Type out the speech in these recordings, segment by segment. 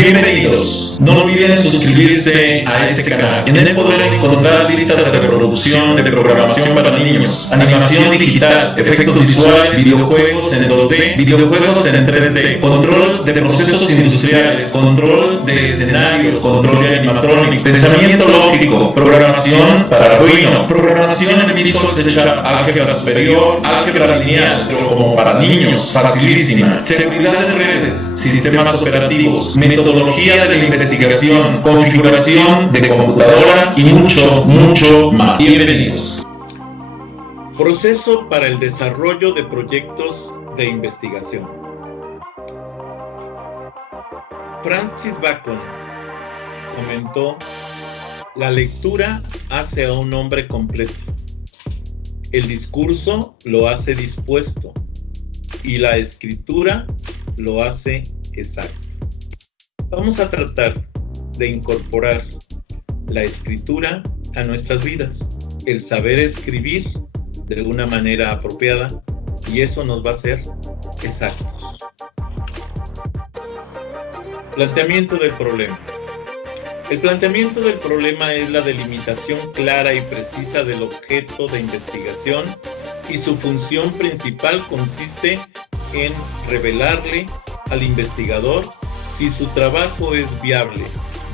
Bienvenidos. No olviden suscribirse a este canal. En él podrán encontrar listas de reproducción de programación para niños, animación digital, efectos visuales, videojuegos en 2D, videojuegos en 3D, control de procesos industriales, control de escenarios, control de animatronics, pensamiento lógico, programación para Arduino, programación en Visual C#, álgebra superior, álgebra lineal, pero como para niños, facilísima, seguridad de redes, sistemas operativos, metodología de la investigación, configuración de computadoras y mucho más. Bienvenidos. Proceso para el desarrollo de proyectos de investigación. Francis Bacon comentó: la lectura hace a un hombre completo, el discurso lo hace dispuesto y la escritura lo hace exacto. Vamos a tratar de incorporar la escritura a nuestras vidas, el saber escribir de una manera apropiada, y eso nos va a hacer exactos. Planteamiento del problema. El planteamiento del problema es la delimitación clara y precisa del objeto de investigación, y su función principal consiste en revelarle al investigador si su trabajo es viable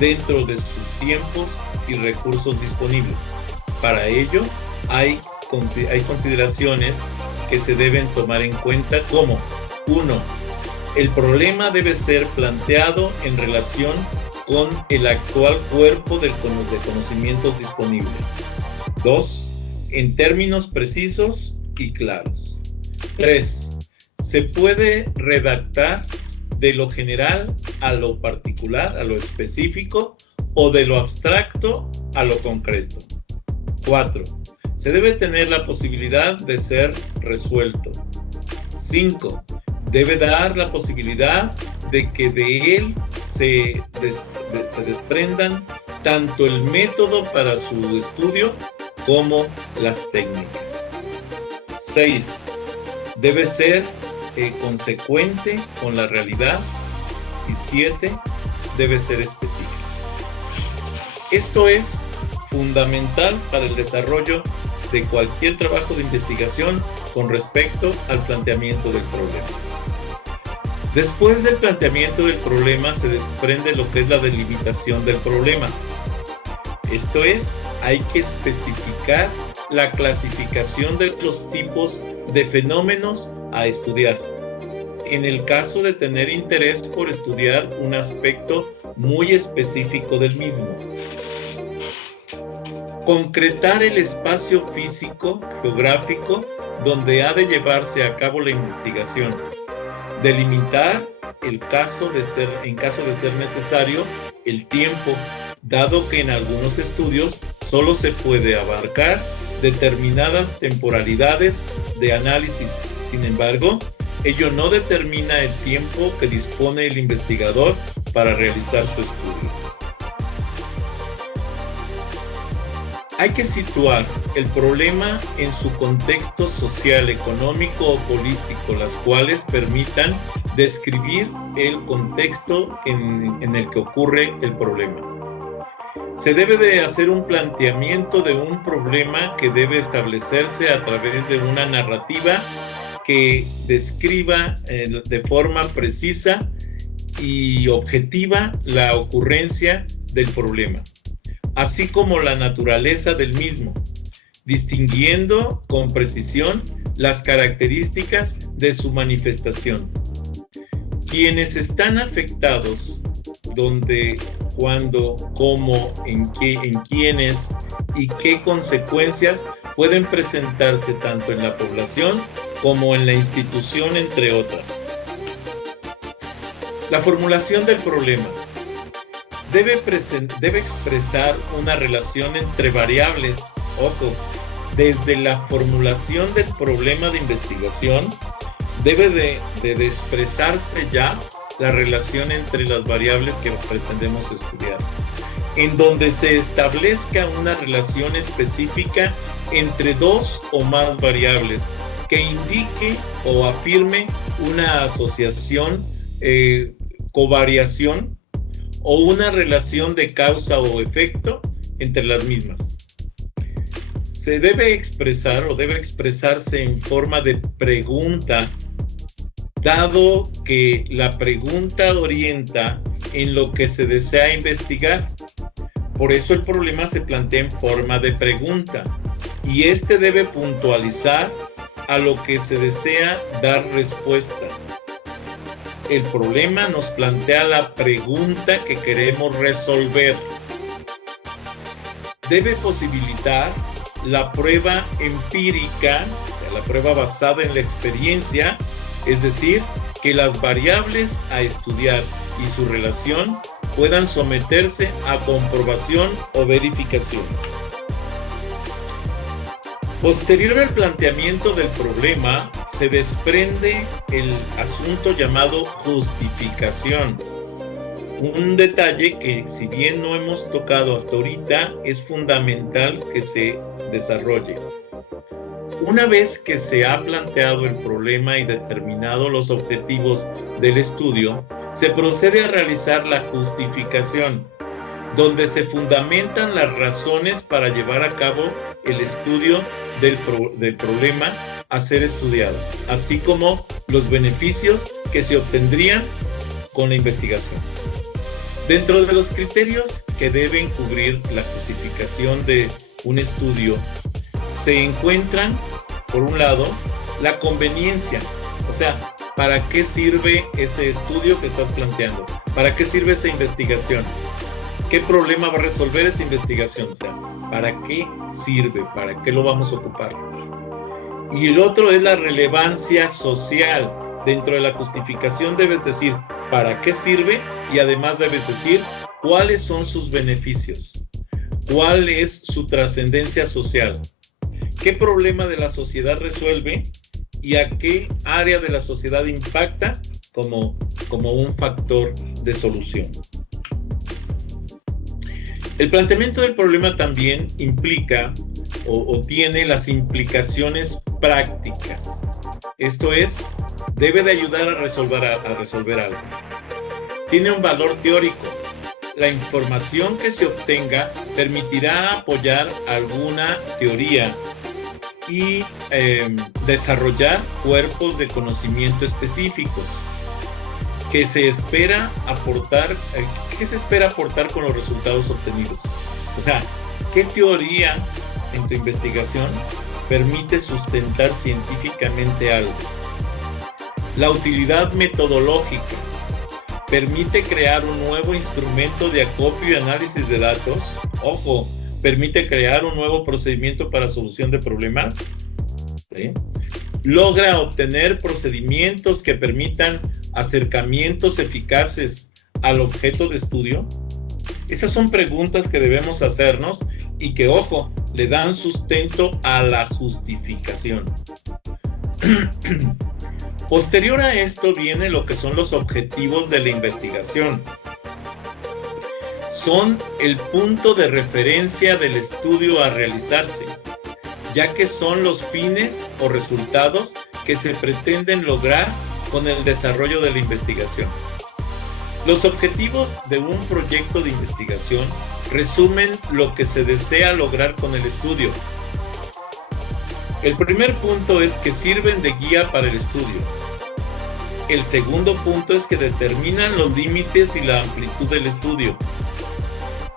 dentro de sus tiempos y recursos disponibles. Para ello, hay consideraciones que se deben tomar en cuenta, como: 1. El problema debe ser planteado en relación con el actual cuerpo de conocimientos disponibles. 2. En términos precisos y claros. 3. Se puede redactar de lo general a lo particular, a lo específico, o de lo abstracto a lo concreto. 4. Se debe tener la posibilidad de ser resuelto. 5. Debe dar la posibilidad de que de él se desprendan tanto el método para su estudio como las técnicas. 6. Debe ser consecuente con la realidad. Y 7. Debe ser específico. Esto es fundamental para el desarrollo de cualquier trabajo de investigación con respecto al planteamiento del problema. Después del planteamiento del problema se desprende lo que es la delimitación del problema. Esto es, hay que especificar la clasificación de los tipos de fenómenos a estudiar, en el caso de tener interés por estudiar un aspecto muy específico del mismo. Concretar el espacio físico, geográfico, donde ha de llevarse a cabo la investigación. Delimitar, en caso de ser necesario, el tiempo, dado que en algunos estudios solo se puede abarcar determinadas temporalidades de análisis. Sin embargo, ello no determina el tiempo que dispone el investigador para realizar su estudio. Hay que situar el problema en su contexto social, económico o político, las cuales permitan describir el contexto en el que ocurre el problema. Se debe de hacer un planteamiento de un problema que debe establecerse a través de una narrativa que describa de forma precisa y objetiva la ocurrencia del problema, así como la naturaleza del mismo, distinguiendo con precisión las características de su manifestación. Quienes están afectados, dónde, cuándo, cómo, en quiénes y qué consecuencias pueden presentarse tanto en la población como en la institución, entre otras. La formulación del problema debe expresar una relación entre variables. Ojo, desde la formulación del problema de investigación debe de expresarse ya la relación entre las variables que pretendemos estudiar, en donde se establezca una relación específica entre dos o más variables que indique o afirme una asociación, covariación o una relación de causa o efecto entre las mismas. Se debe expresar o debe expresarse en forma de pregunta, dado que la pregunta orienta en lo que se desea investigar. Por eso el problema se plantea en forma de pregunta y este debe puntualizar a lo que se desea dar respuesta. El problema nos plantea la pregunta que queremos resolver. Debe posibilitar la prueba empírica, o sea, la prueba basada en la experiencia, es decir, que las variables a estudiar y su relación puedan someterse a comprobación o verificación. Posterior al planteamiento del problema, se desprende el asunto llamado justificación. Un detalle que, si bien no hemos tocado hasta ahorita, es fundamental que se desarrolle. Una vez que se ha planteado el problema y determinado los objetivos del estudio, se procede a realizar la justificación, donde se fundamentan las razones para llevar a cabo el estudio del problema a ser estudiado, así como los beneficios que se obtendrían con la investigación. Dentro de los criterios que deben cubrir la justificación de un estudio, se encuentran, por un lado, la conveniencia, o sea, ¿para qué sirve ese estudio que estás planteando? ¿Para qué sirve esa investigación? ¿Qué problema va a resolver esa investigación? O sea, ¿para qué sirve? ¿Para qué lo vamos a ocupar? Y el otro es la relevancia social. Dentro de la justificación debes decir para qué sirve y además debes decir cuáles son sus beneficios, cuál es su trascendencia social, qué problema de la sociedad resuelve y a qué área de la sociedad impacta como un factor de solución. El planteamiento del problema también implica o tiene las implicaciones prácticas. Esto es, debe de ayudar a resolver algo. Tiene un valor teórico. La información que se obtenga permitirá apoyar alguna teoría y desarrollar cuerpos de conocimiento específicos. ¿Qué se espera aportar con los resultados obtenidos? O sea, ¿qué teoría en tu investigación permite sustentar científicamente algo? La utilidad metodológica permite crear un nuevo instrumento de acopio y análisis de datos. Ojo, permite crear un nuevo procedimiento para solución de problemas. ¿Sí? Logra obtener procedimientos que permitan acercamientos eficaces al objeto de estudio. Esas son preguntas que debemos hacernos y que, ojo, le dan sustento a la justificación. Posterior a esto viene lo que son los objetivos de la investigación. Son el punto de referencia del estudio a realizarse, ya que son los fines o resultados que se pretenden lograr con el desarrollo de la investigación. Los objetivos de un proyecto de investigación resumen lo que se desea lograr con el estudio. El primer punto es que sirven de guía para el estudio. El segundo punto es que determinan los límites y la amplitud del estudio.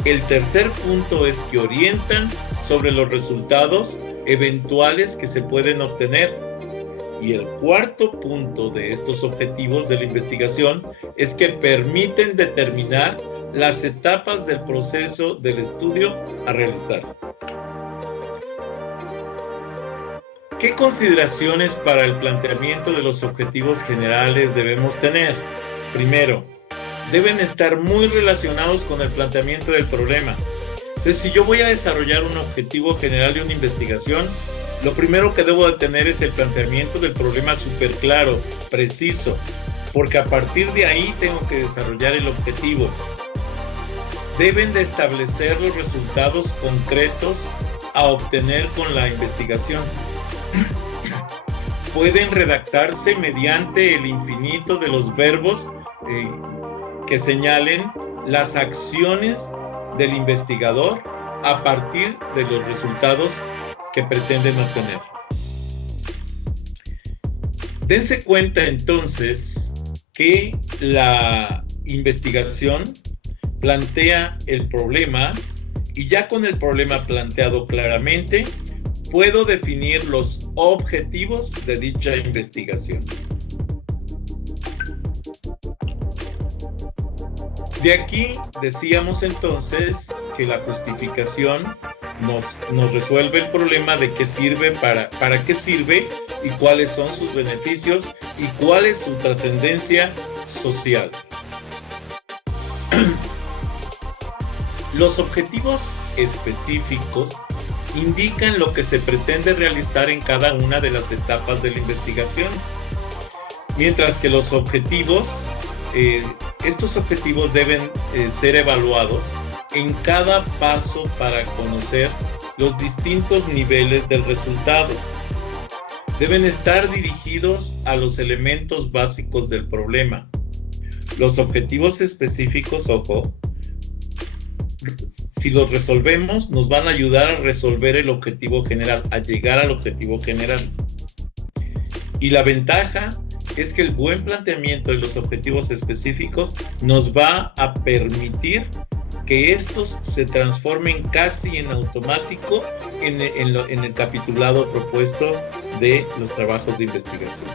El tercer punto es que orientan sobre los resultados eventuales que se pueden obtener. Y el cuarto punto de estos objetivos de la investigación es que permiten determinar las etapas del proceso del estudio a realizar. ¿Qué consideraciones para el planteamiento de los objetivos generales debemos tener? Primero, deben estar muy relacionados con el planteamiento del problema. Entonces, si yo voy a desarrollar un objetivo general de una investigación, lo primero que debo de tener es el planteamiento del problema súper claro, preciso, porque a partir de ahí tengo que desarrollar el objetivo. Deben de establecer los resultados concretos a obtener con la investigación. Pueden redactarse mediante el infinito de los verbos que señalen las acciones del investigador a partir de los resultados que pretenden obtener. Dense cuenta entonces que la investigación plantea el problema y ya con el problema planteado claramente, puedo definir los objetivos de dicha investigación. De aquí decíamos entonces que la justificación nos resuelve el problema de qué sirve, para qué sirve y cuáles son sus beneficios y cuál es su trascendencia social. Los objetivos específicos indican lo que se pretende realizar en cada una de las etapas de la investigación, mientras que los objetivos, estos objetivos deben ser evaluados en cada paso para conocer los distintos niveles del resultado. Deben estar dirigidos a los elementos básicos del problema. Los objetivos específicos, ojo, si los resolvemos, nos van a ayudar a resolver el objetivo general, a llegar al objetivo general. Y la ventaja es que el buen planteamiento de los objetivos específicos nos va a permitir que estos se transformen casi en automático en el capitulado propuesto de los trabajos de investigación.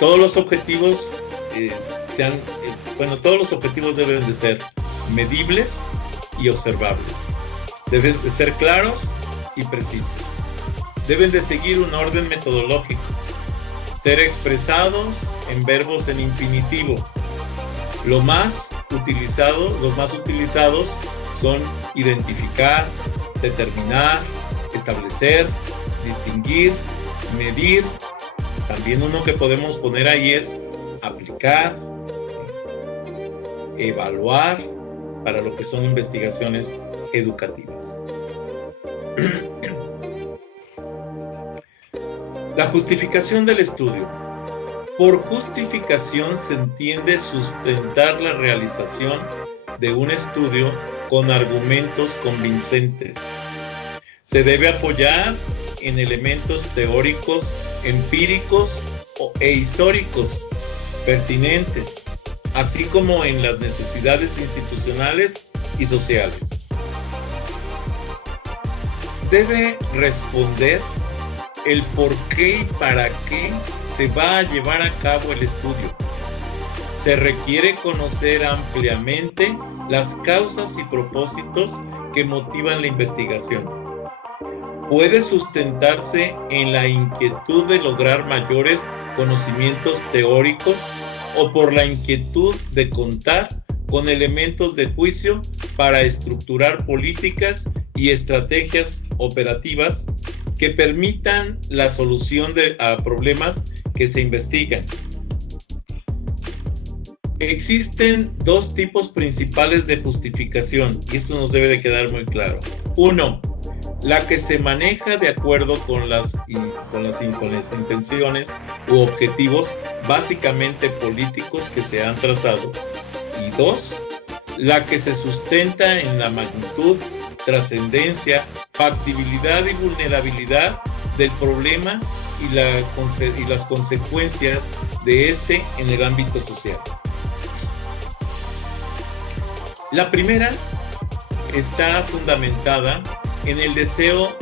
Todos los objetivos todos los objetivos deben de ser medibles y observables. Deben de ser claros y precisos. Deben de seguir un orden metodológico. Ser expresados en verbos en infinitivo. Los más utilizados son identificar, determinar, establecer, distinguir, medir. También uno que podemos poner ahí es aplicar, evaluar, para lo que son investigaciones educativas. La justificación del estudio. Por justificación se entiende sustentar la realización de un estudio con argumentos convincentes. Se debe apoyar en elementos teóricos, empíricos e históricos pertinentes, así como en las necesidades institucionales y sociales. Debe responder el por qué y para qué se va a llevar a cabo el estudio. Se requiere conocer ampliamente las causas y propósitos que motivan la investigación. Puede sustentarse en la inquietud de lograr mayores conocimientos teóricos o por la inquietud de contar con elementos de juicio para estructurar políticas y estrategias operativas que permitan la solución a problemas que se investigan. Existen dos tipos principales de justificación y esto nos debe de quedar muy claro. Uno, la que se maneja de acuerdo con las intenciones u objetivos básicamente políticos que se han trazado. Y dos, la que se sustenta en la magnitud, trascendencia, factibilidad y vulnerabilidad del problema y las consecuencias de este en el ámbito social. La primera está fundamentada en el deseo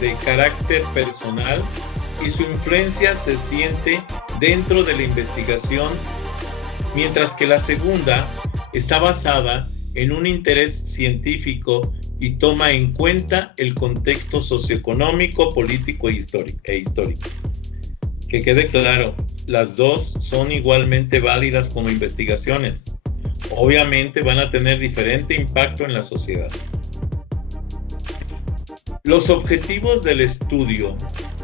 de carácter personal y su influencia se siente dentro de la investigación, mientras que la segunda está basada en un interés científico y toma en cuenta el contexto socioeconómico, político e histórico. Que quede claro, las dos son igualmente válidas como investigaciones. Obviamente van a tener diferente impacto en la sociedad. Los objetivos del estudio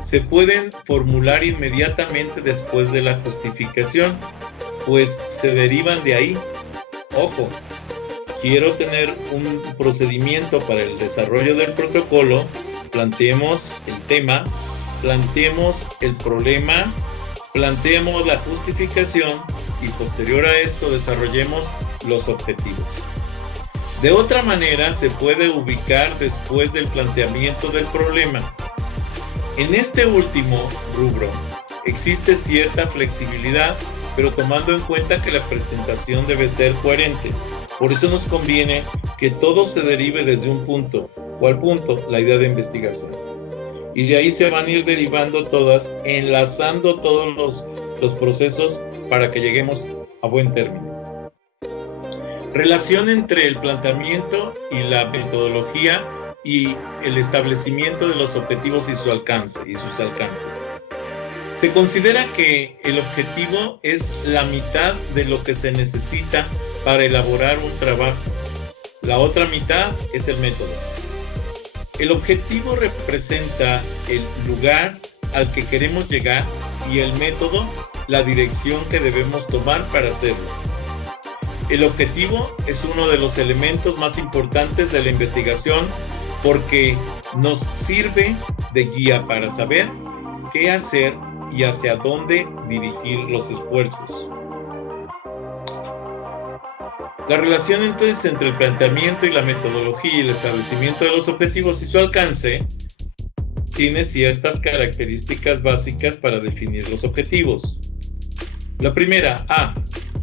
se pueden formular inmediatamente después de la justificación, pues se derivan de ahí. Ojo, quiero tener un procedimiento para el desarrollo del protocolo, planteemos el tema, planteemos el problema, planteemos la justificación y posterior a esto desarrollemos los objetivos. De otra manera, se puede ubicar después del planteamiento del problema. En este último rubro, existe cierta flexibilidad, pero tomando en cuenta que la presentación debe ser coherente. Por eso nos conviene que todo se derive desde un punto. ¿Cuál punto? La idea de investigación. Y de ahí se van a ir derivando todas, enlazando todos los procesos para que lleguemos a buen término. Relación entre el planteamiento y la metodología y el establecimiento de los objetivos y sus alcances. Se considera que el objetivo es la mitad de lo que se necesita para elaborar un trabajo. La otra mitad es el método. El objetivo representa el lugar al que queremos llegar y el método, la dirección que debemos tomar para hacerlo. El objetivo es uno de los elementos más importantes de la investigación porque nos sirve de guía para saber qué hacer y hacia dónde dirigir los esfuerzos. La relación entonces entre el planteamiento y la metodología y el establecimiento de los objetivos y su alcance tiene ciertas características básicas para definir los objetivos. La primera,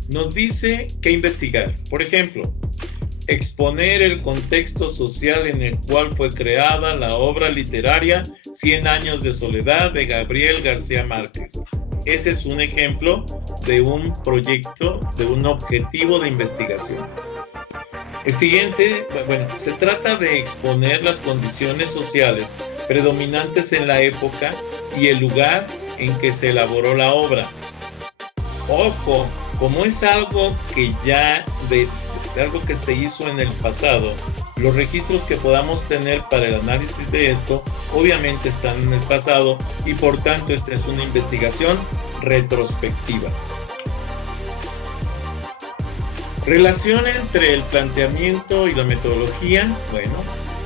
nos dice qué investigar. Por ejemplo, exponer el contexto social en el cual fue creada la obra literaria 100 años de soledad de Gabriel García Márquez. Ese es un ejemplo de un proyecto, de un objetivo de investigación. El siguiente, se trata de exponer las condiciones sociales predominantes en la época y el lugar en que se elaboró la obra. Ojo, como es algo que ya de algo que se hizo en el pasado, los registros que podamos tener para el análisis de esto obviamente están en el pasado y por tanto esta es una investigación retrospectiva. Relación entre el planteamiento y la metodología.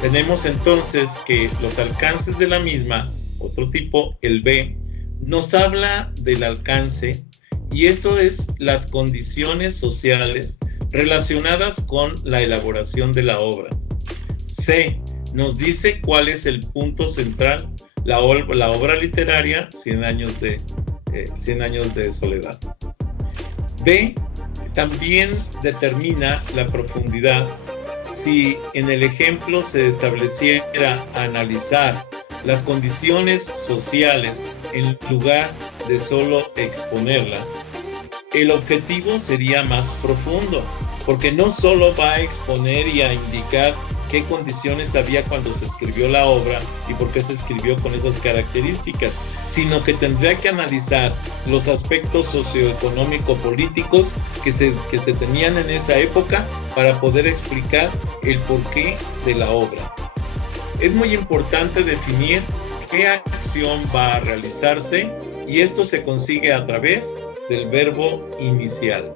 Tenemos entonces que los alcances de la misma, otro tipo, el B, nos habla del alcance y esto es las condiciones sociales relacionadas con la elaboración de la obra. C, nos dice cuál es el punto central, la obra literaria 100 años de soledad. D, también determina la profundidad. Si en el ejemplo se estableciera analizar las condiciones sociales en lugar de solo exponerlas, el objetivo sería más profundo, porque no solo va a exponer y a indicar qué condiciones había cuando se escribió la obra y por qué se escribió con esas características, sino que tendría que analizar los aspectos socioeconómico-políticos que se tenían en esa época para poder explicar el porqué de la obra. Es muy importante definir qué acción va a realizarse y esto se consigue a través del verbo inicial.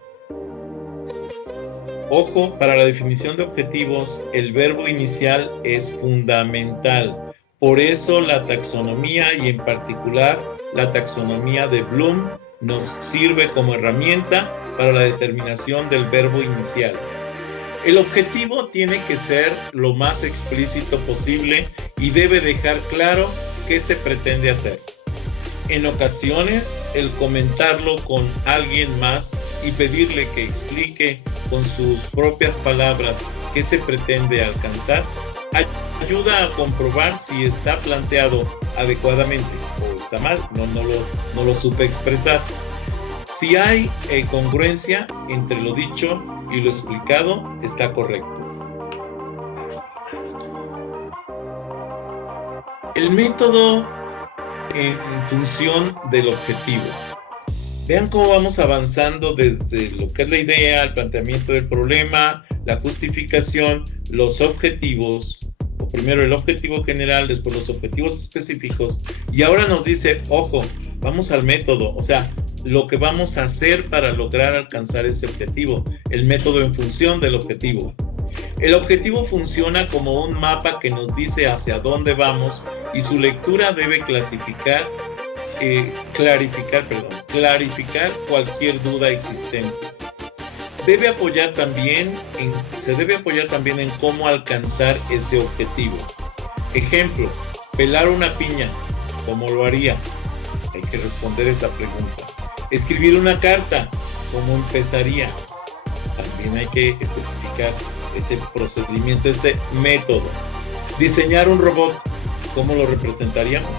Ojo, para la definición de objetivos, el verbo inicial es fundamental. Por eso la taxonomía y en particular la taxonomía de Bloom nos sirve como herramienta para la determinación del verbo inicial. El objetivo tiene que ser lo más explícito posible y debe dejar claro qué se pretende hacer. En ocasiones, el comentarlo con alguien más y pedirle que explique con sus propias palabras qué se pretende alcanzar ayuda a comprobar si está planteado adecuadamente o está mal, no lo supe expresar. Si hay congruencia entre lo dicho y lo explicado, está correcto. El método en función del objetivo. Vean cómo vamos avanzando desde lo que es la idea, el planteamiento del problema, la justificación, los objetivos, o primero el objetivo general, después los objetivos específicos, y ahora nos dice, ojo, vamos al método, o sea, lo que vamos a hacer para lograr alcanzar ese objetivo, el método en función del objetivo. El objetivo funciona como un mapa que nos dice hacia dónde vamos y su lectura debe clarificar cualquier duda existente. debe apoyar también en cómo alcanzar ese objetivo. Ejemplo, pelar una piña, ¿cómo lo haría? Hay que responder esa pregunta. Escribir una carta, ¿cómo empezaría? También hay que especificar ese procedimiento, ese método. Diseñar un robot, ¿cómo lo representaríamos?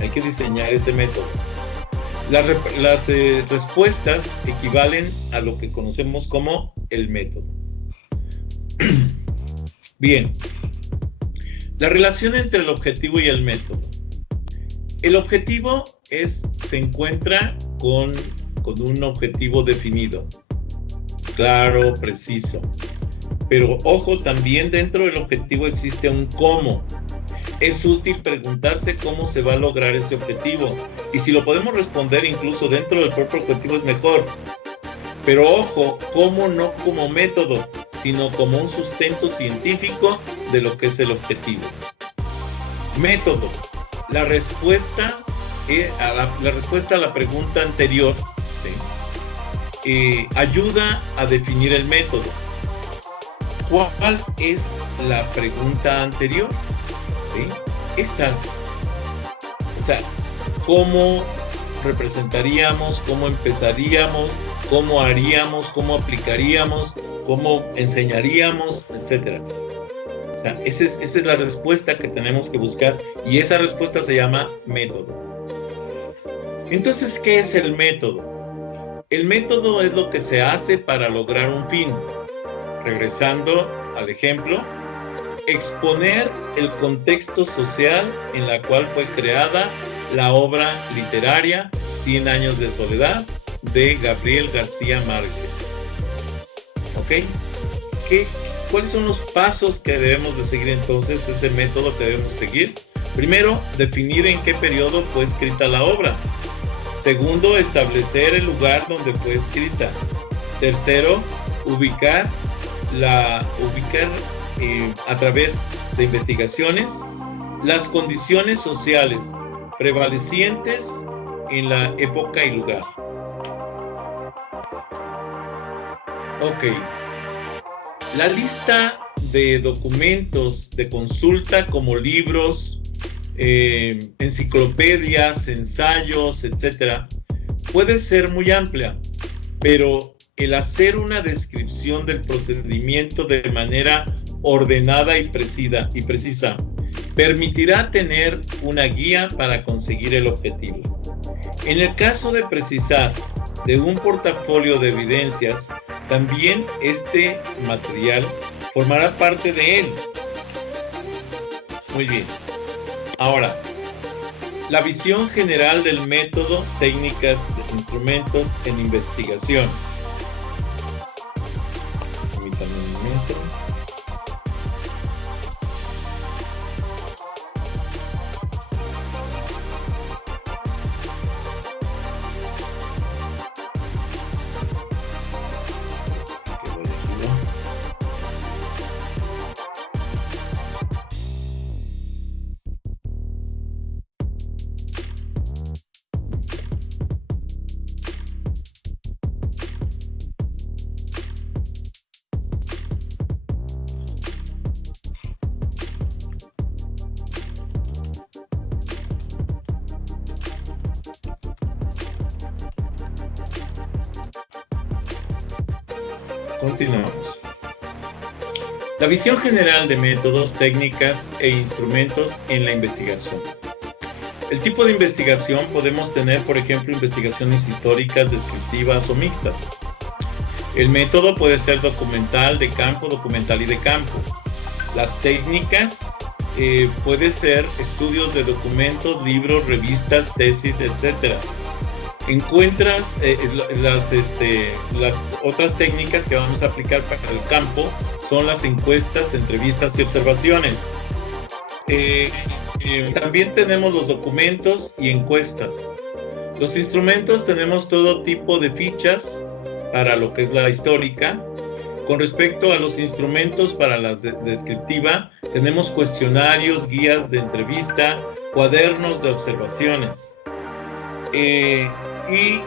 Hay que diseñar ese método. Las respuestas equivalen a lo que conocemos como el método. Bien, la relación entre el objetivo y el método. El objetivo se encuentra con un objetivo definido, claro, preciso. Pero ojo, también dentro del objetivo existe un cómo. Es útil preguntarse cómo se va a lograr ese objetivo. Y si lo podemos responder incluso dentro del propio objetivo es mejor. Pero ojo, cómo no como método, sino como un sustento científico de lo que es el objetivo. Método. La respuesta a la pregunta anterior, ¿sí? Ayuda a definir el método. ¿Cuál es la pregunta anterior? ¿Sí? Estas. O sea, ¿cómo representaríamos? ¿Cómo empezaríamos? ¿Cómo haríamos? ¿Cómo aplicaríamos? ¿Cómo enseñaríamos? Etcétera. O sea, esa es la respuesta que tenemos que buscar y esa respuesta se llama método. Entonces, ¿qué es el método? El método es lo que se hace para lograr un fin. Regresando al ejemplo, exponer el contexto social en la cual fue creada la obra literaria 100 años de soledad de Gabriel García Márquez. ¿Ok? ¿Cuáles son los pasos que debemos de seguir entonces, ese método que debemos seguir? Primero, definir en qué periodo fue escrita la obra. Segundo, establecer el lugar donde fue escrita. Tercero, ubicar a través de investigaciones las condiciones sociales prevalecientes en la época y lugar. Ok. La lista de documentos de consulta como libros, enciclopedias, ensayos, etcétera, puede ser muy amplia, pero el hacer una descripción del procedimiento de manera ordenada y precisa permitirá tener una guía para conseguir el objetivo. En el caso de precisar de un portafolio de evidencias, también este material formará parte de él. Muy bien. Ahora, la visión general del método, técnicas, instrumentos en investigación. Permítanme un momento. Continuamos. La visión general de métodos, técnicas e instrumentos en la investigación. El tipo de investigación podemos tener, por ejemplo, investigaciones históricas, descriptivas o mixtas. El método puede ser documental de campo, documental y de campo. Las técnicas puede ser estudios de documentos, libros, revistas, tesis, etc. Encuentras las otras técnicas que vamos a aplicar para el campo son las encuestas, entrevistas y observaciones. También tenemos los documentos y encuestas. Los instrumentos tenemos todo tipo de fichas para lo que es la histórica. Con respecto a los instrumentos para la descriptiva, tenemos cuestionarios, guías de entrevista, cuadernos de observaciones. Y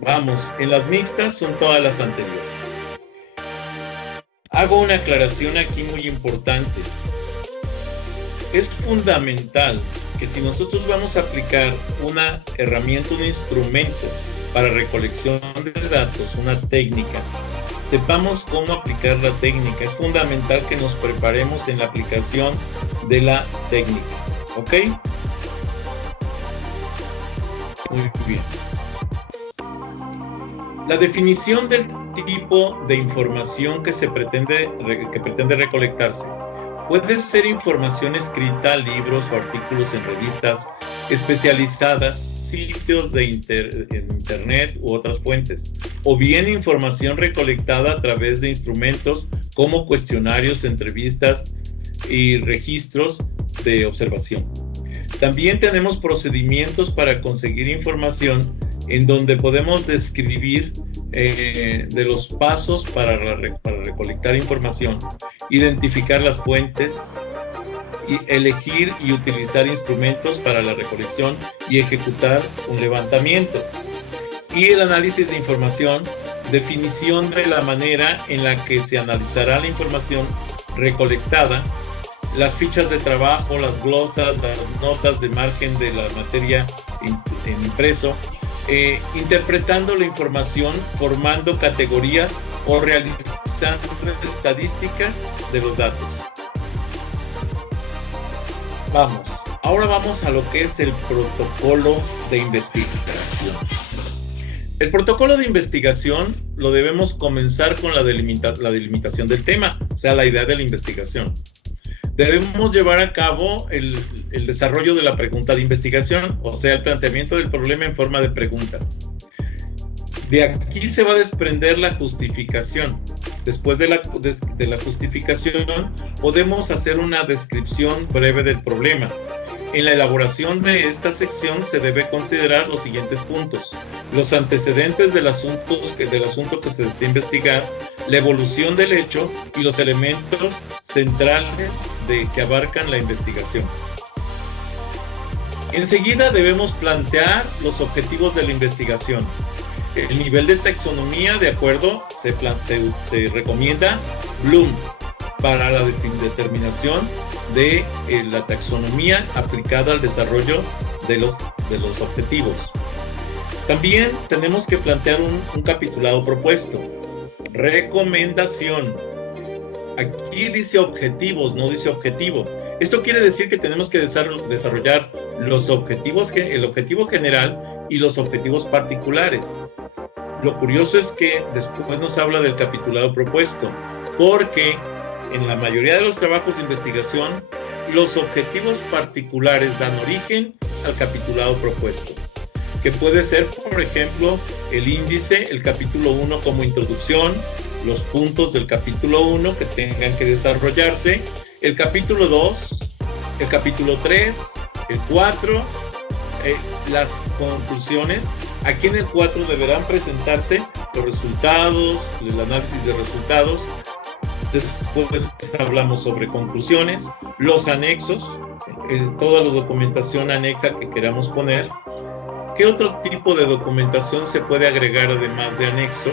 vamos, en las mixtas son todas las anteriores. Hago una aclaración aquí muy importante. Es fundamental que si nosotros vamos a aplicar una herramienta, un instrumento para recolección de datos, una técnica, sepamos cómo aplicar la técnica. Es fundamental que nos preparemos en la aplicación de la técnica. ¿Ok? Muy bien. La definición del tipo de información que pretende recolectarse puede ser información escrita, libros o artículos en revistas especializadas, sitios de internet u otras fuentes, o bien información recolectada a través de instrumentos como cuestionarios, entrevistas y registros de observación. También tenemos procedimientos para conseguir información en donde podemos describir de los pasos para recolectar información, identificar las fuentes, y elegir y utilizar instrumentos para la recolección y ejecutar un levantamiento. Y el análisis de información, definición de la manera en la que se analizará la información recolectada, las fichas de trabajo, las glosas, las notas de margen de la materia en impreso, interpretando la información, formando categorías o realizando estadísticas de los datos. Ahora vamos a lo que es el protocolo de investigación. El protocolo de investigación lo debemos comenzar con la delimitación del tema, o sea, la idea de la investigación. Debemos llevar a cabo el desarrollo de la pregunta de investigación, o sea, el planteamiento del problema en forma de pregunta. De aquí se va a desprender la justificación. Después de la justificación, podemos hacer una descripción breve del problema. En la elaboración de esta sección se debe considerar los siguientes puntos: los antecedentes del asunto que se desea investigar, la evolución del hecho y los elementos centrales que abarcan la investigación. Enseguida debemos plantear los objetivos de la investigación. El nivel de taxonomía, de acuerdo, se recomienda Bloom para la determinación de la taxonomía aplicada al desarrollo de los objetivos. También tenemos que plantear un capitulado propuesto. Recomendación. Aquí dice objetivos, no dice objetivo. Esto quiere decir que tenemos que desarrollar los objetivos, el objetivo general y los objetivos particulares. Lo curioso es que después nos habla del capitulado propuesto, porque en la mayoría de los trabajos de investigación, los objetivos particulares dan origen al capitulado propuesto, que puede ser, por ejemplo, el índice, el capítulo 1 como introducción, los puntos del capítulo 1 que tengan que desarrollarse, el capítulo 2, el capítulo 3, el 4, las conclusiones. Aquí en el 4 deberán presentarse los resultados, el análisis de resultados. Después hablamos sobre conclusiones, los anexos, toda la documentación anexa que queramos poner. ¿Qué otro tipo de documentación se puede agregar además de anexo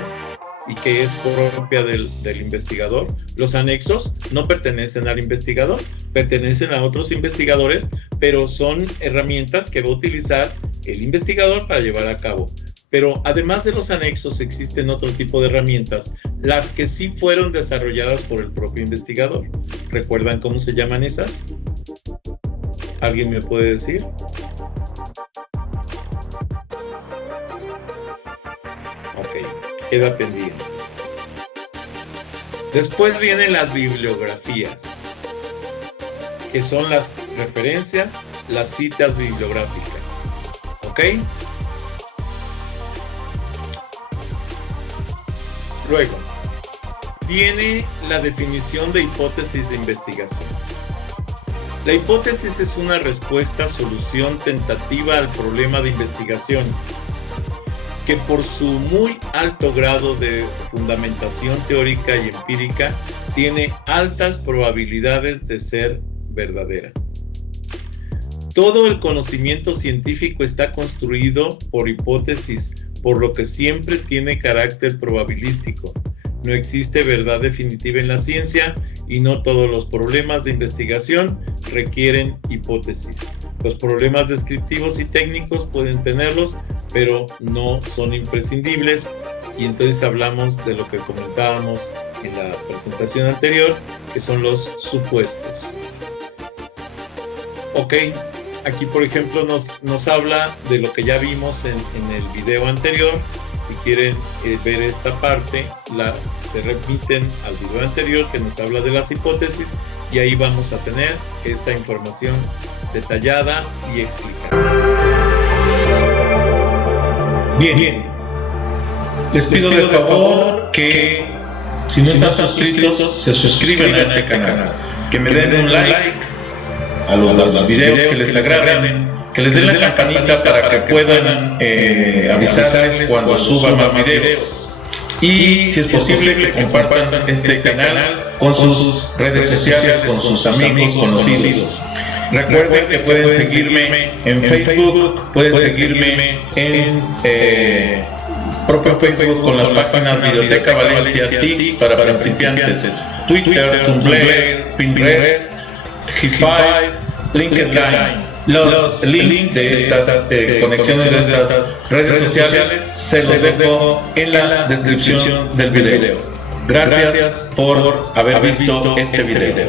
y que es propia del investigador? Los anexos no pertenecen al investigador, pertenecen a otros investigadores, pero son herramientas que va a utilizar el investigador para llevar a cabo. Pero además de los anexos existen otro tipo de herramientas, las que sí fueron desarrolladas por el propio investigador. ¿Recuerdan cómo se llaman esas? ¿Alguien me puede decir? Ok, queda pendiente. Después vienen las bibliografías, que son las referencias, las citas bibliográficas. ¿Ok? Luego, viene la definición de hipótesis de investigación. La hipótesis es una respuesta, solución tentativa al problema de investigación, que por su muy alto grado de fundamentación teórica y empírica, tiene altas probabilidades de ser verdadera. Todo el conocimiento científico está construido por hipótesis, por lo que siempre tiene carácter probabilístico. No existe verdad definitiva en la ciencia y no todos los problemas de investigación requieren hipótesis. Los problemas descriptivos y técnicos pueden tenerlos, pero no son imprescindibles. Y entonces hablamos de lo que comentábamos en la presentación anterior, que son los supuestos. Ok, aquí por ejemplo nos habla de lo que ya vimos en el video anterior. Si quieren ver esta parte, se remiten al video anterior que nos habla de las hipótesis, y ahí vamos a tener esta información detallada y explicada. Bien. Les pido de favor que, si no están suscritos, se suscriban a este canal, que me den un like a los videos que les agraden, que les den la campanita para que puedan avisarles cuando suba más videos, y si es posible que compartan este canal con sus redes sociales, con sus amigos, conocidos. Recuerden que pueden seguirme en Facebook, pueden seguirme en propio Facebook con las páginas Videoteca Valencia, TICS para principiantes, Twitter, Tumblr, Pinterest, G5, LinkedIn. Los links de estas conexiones de estas redes sociales se los dejo en la descripción del video. Gracias por haber visto este video.